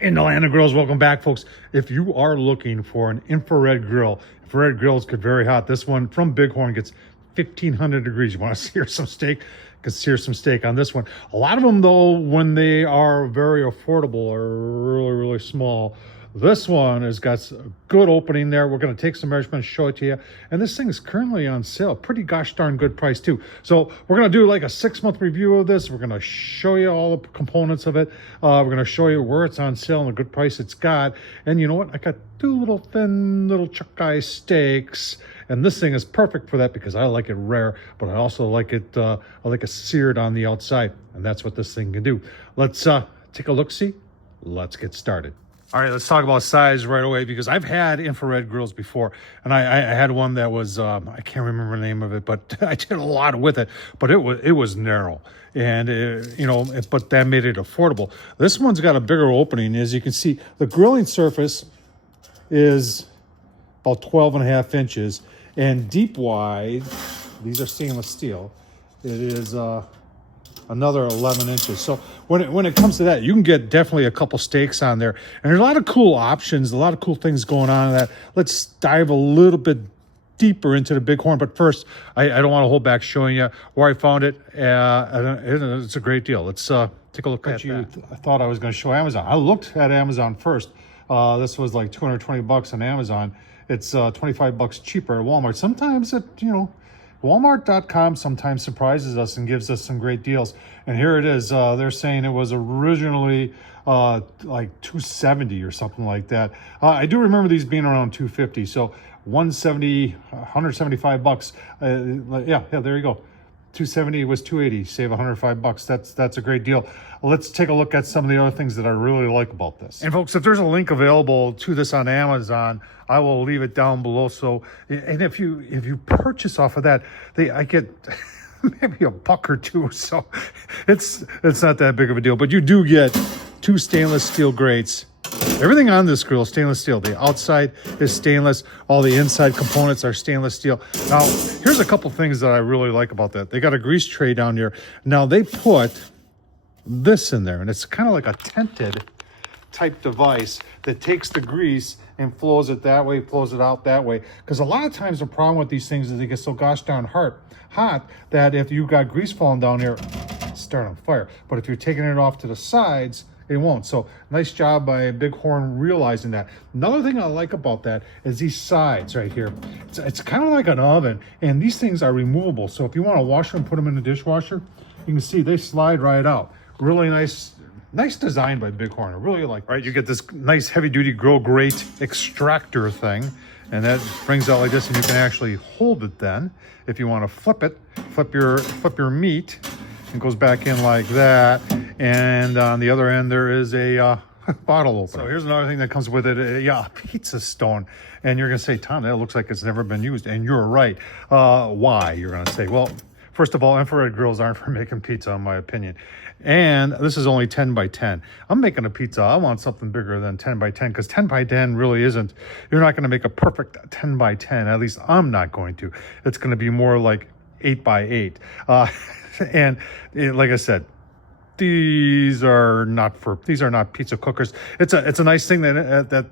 In the land of grills, welcome back, folks. If you are looking for an infrared grills get very hot. This one from BigHorn gets 1500 degrees. You want to sear some steak? Can sear some steak on this one. A lot of them, though, when they are very affordable, are really small. This one has got a good opening there. We're going to take some measurements, show it to you. And this thing is currently on sale. Pretty gosh darn good price, too. So we're going to do like a 6-month review of this. We're going to show you all the components of it. We're going to show you where it's on sale and the good price it's got. And you know what? I got 2 thin little chuck eye steaks. And this thing is perfect for that because I like it rare, but I also like it, seared on the outside. And that's what this thing can do. Let's take a look-see. Let's get started. All right, let's talk about size right away because I've had infrared grills before, and I had one that was I can't remember the name of it, but I did a lot with it. But it was narrow, and but that made it affordable. This one's got a bigger opening, as you can see. The grilling surface is about 12.5 inches, and deep wide. These are stainless steel. It is another 11 inches. So when it comes to that, you can get definitely a couple steaks on there. And there's a lot of cool options, a lot of cool things going on in that. Let's dive a little bit deeper into the BigHorn. But first, I don't want to hold back showing you where I found it. It's a great deal. Let's take a look at you. I thought I was going to show Amazon. I looked at Amazon first. This was like $220 on Amazon. It's $25 cheaper at Walmart. Sometimes Walmart.com sometimes surprises us and gives us some great deals. And here it is. They're saying it was originally like $270 or something like that. I do remember these being around $250. So $175. Yeah, there you go. $270 was $280. Save $105. That's a great deal. Let's take a look at some of the other things that I really like about this. And folks, if there's a link available to this on Amazon, I will leave it down below. So, and if you purchase off of that, I get maybe $1 or $2. So it's not that big of a deal. But you do get 2 stainless steel grates. Everything on this grill is stainless steel. The outside is stainless. All the inside components are stainless steel. Now, here's a couple things that I really like about that. They got a grease tray down here. Now, they put this in there, and it's kind of like a tented type device that takes the grease and flows it that way, flows it out that way. Because a lot of times the problem with these things is they get so gosh darn hot that if you got grease falling down here, start on fire. But if you're taking it off to the sides, it won't. So nice job by BigHorn realizing that. Another thing I like about that is these sides right here. It's kind of like an oven, and these things are removable. So if you want to wash them, put them in the dishwasher, you can see they slide right out. Really nice design by BigHorn. I really like. Right, you get this nice heavy-duty grill grate extractor thing, and that brings out like this, and you can actually hold it. Then, if you want to flip your meat. It goes back in like that, and on the other end there is a bottle opener. So here's another thing that comes with it, a pizza stone. And you're gonna say, Tom, that looks like it's never been used, and you're right. Why? You're gonna say, well, first of all, infrared grills aren't for making pizza, in my opinion. And this is only 10 by 10. I'm making a pizza. I want something bigger than 10 by 10 because 10 by 10 really isn't. You're not going to make a perfect 10 by 10. At least I'm not going to. It's going to be more like 8 by 8. And like I said, these are not pizza cookers. It's a nice thing that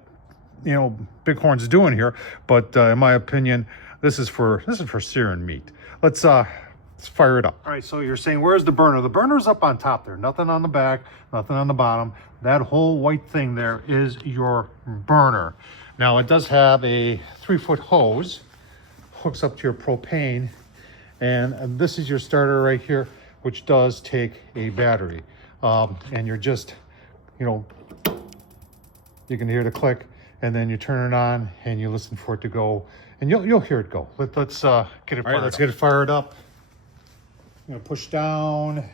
BigHorn's doing here, but in my opinion, this is for searing meat. Let's fire it up. All right, so you're saying, where's the burner? The burner's up on top there. Nothing on the back, nothing on the bottom. That whole white thing there is your burner. Now, it does have a 3-foot hose, hooks up to your propane, and this is your starter right here, which does take a battery. And you're just, you can hear the click, and then you turn it on, and you listen for it to go, and you'll hear it go. Let's get it fired up. All right, let's get it fired up. I'm gonna push down.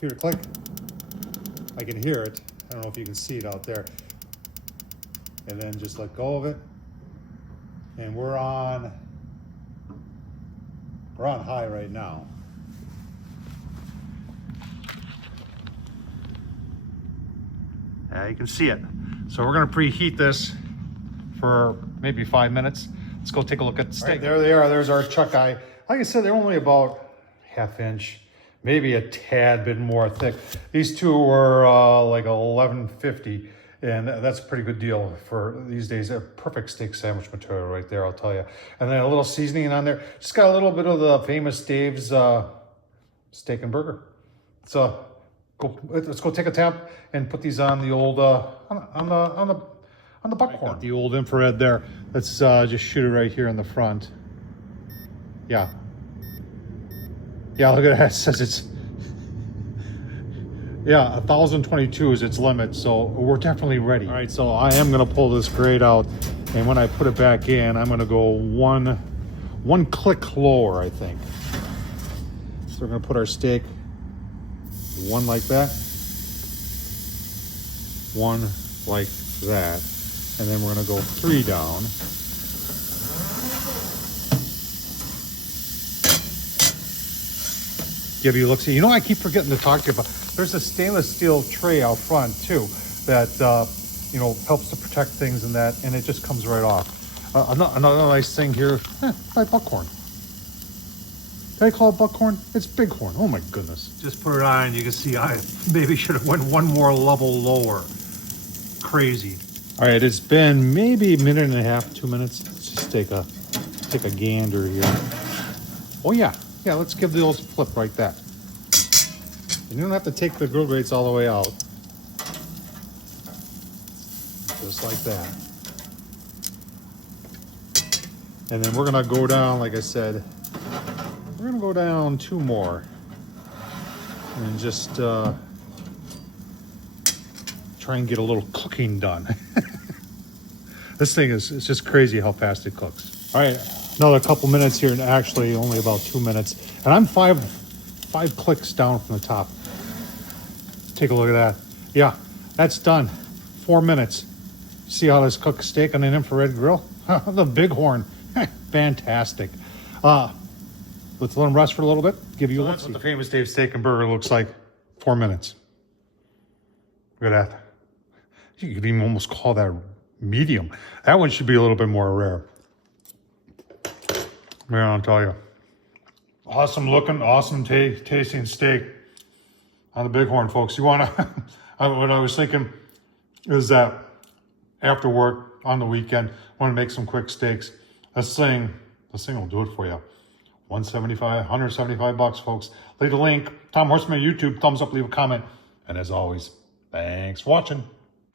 Hear it click. I can hear it. I don't know if you can see it out there. And then just let go of it. And we're on high right now. Yeah, you can see it. So we're gonna preheat this for maybe 5 minutes. Let's go take a look at the steak. Right, there they are. There's our chuck eye. Like I said, they're only about ½ inch, maybe a tad bit more thick. These two were like $11.50, and that's a pretty good deal for these days. A perfect steak sandwich material right there, I'll tell you. And then a little seasoning on there. Just got a little bit of the famous Dave's steak and burger. So let's go take a tap and put these on the old on the buckhorn. The old infrared there. Let's just shoot it right here in the front. Yeah. Yeah, look at that. It says it's, yeah, 1,022 is its limit, so we're definitely ready. All right, so I am gonna pull this grate out, and when I put it back in, I'm gonna go one click lower, I think. So we're gonna put our steak one like that, one like that, and then we're gonna go 3 down. Give you a look. See, you know, I keep forgetting to talk to you about. There's a stainless steel tray out front too that you know, helps to protect things and that, and it just comes right off. Another nice thing here, by buckhorn. Did I call it buckhorn? It's bighorn. Oh my goodness! Just put it on, and you can see I maybe should have went one more level lower. Crazy. All right, it's been maybe a minute and a half, 2 minutes. Let's just take a gander here. Oh yeah. Yeah, let's give the old flip like that. And you don't have to take the grill grates all the way out. Just like that. And then we're gonna go down, like I said, we're gonna go down 2 more. And just try and get a little cooking done. This thing is, it's just crazy how fast it cooks. All right. Another couple minutes here, and actually only about 2 minutes. And I'm five clicks down from the top. Take a look at that. Yeah, that's done. 4 minutes. See how this cooks steak on an infrared grill? The BigHorn. Fantastic. Let's let them rest for a little bit. Give you a look. That's what the famous Dave steak and burger looks like. 4 minutes. Look at that. You could even almost call that medium. That one should be a little bit more rare. Man, I'll tell you. Awesome looking, awesome tasting steak on the BigHorn, folks. You want to, what I was thinking is that after work on the weekend, want to make some quick steaks. This thing will do it for you. $175, folks. Leave a link. Tom Horsman, YouTube, thumbs up, leave a comment. And as always, thanks for watching.